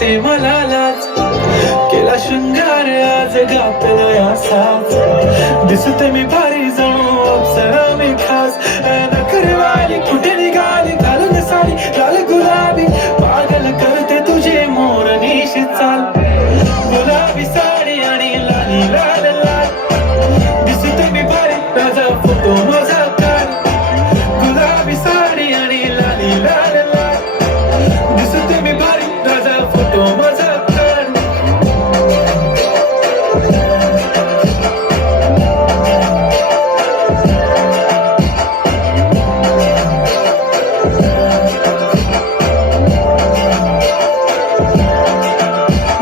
येते मला लाज, केला शृंगार आज गातलोय असाच, दिसते मी भारी जणू अप्सरा मी खास, नखरेवाली कुठे निघाली घालून साडी लाल गुलाबी, पागल करते तुझे मोरनीशी चाल, गुलाबी साडी आणि लाली लाल लाल, दिसते मी भारी राजा फोटो माझा काढ, गुलाबी साडी आणि लाली लाल लाल, दिसते मी भारी राजा फोटो माझा काढ.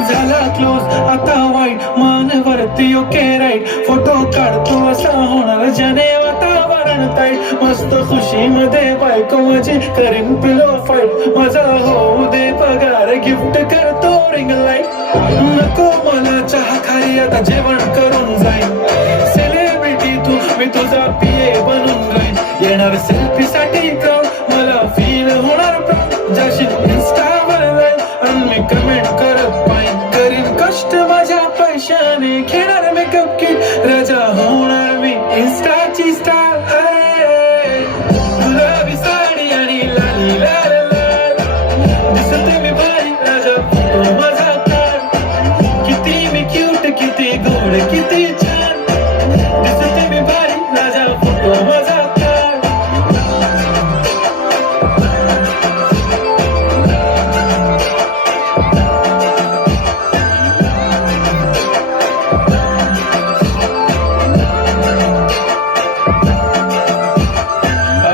झाला क्लोज आता वाईट मान वरती ओके राईट, फोटो काढतो असा होणार ज्याने वातावरण ताईट, मस्त खुशी मध्ये बायको माझी करीन पिलो फाईट, माझा होऊ दे पगार गिफ्ट करतो रिंग लाईट, नको मला चहा खाली आता जेवण करून जाईन, सेलिब्रिटी तू मी तुझा पिये बनून राहीन, येणार सेल्फी साठी क्राऊड मला फील होणार प्राऊड, जाशील इंस्टावर लाईन आणि मी कमेंट करत पाहिन, करीन कष्ट माझ्या पैशाने घेणार मेकअप किट, राजा होणार मी इंस्टाची स्टार, गुलाबी साडी आणि लाली लाल लाल, दिसते मी भारी राजा फोटो माझा काढ, किती मी क्यूट किती गोड किती छान, दिसते मी भारी राजा फोटो माझा काढ.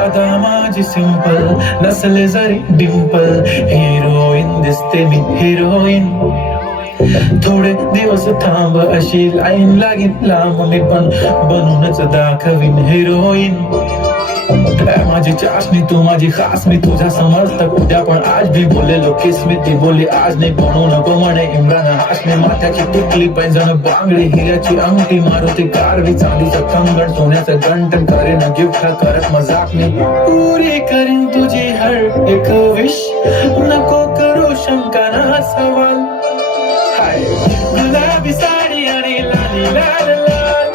आता माझी सिंपल नसले जरी डिंपल, हिरोईन दिसते मी हिरोईन, थोडे दिवस थांब अशी लाईन लागीन लांब, मी पण बनूनच दाखवीन हिरोईन, माझी चाशनी तू माझी खास, मी तुझ्या समजता उद्या पण आज भी बोलेलो किस मी, ती बोली आज नाही बनू नको म्हणे इम्रान हाशमी, माथ्याची टिकली पैंजण बांगडी हिऱ्याची अंगठी, मारुती कारवी चांदीचं कंगण सोन्याचं गंटन, करेन गिफ्ट करत मजाक मी, पुरी करीन तुझी हर एक विश, नको करू शंका ना सवाल, हाय गुलाबी साडी आणि लाली लाल लाल,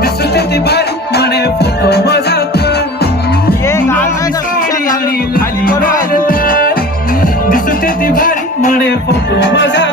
दिसते ती भारी म्हणे फोटो माझा दिसते ती भारी म्हणे फोटो माझा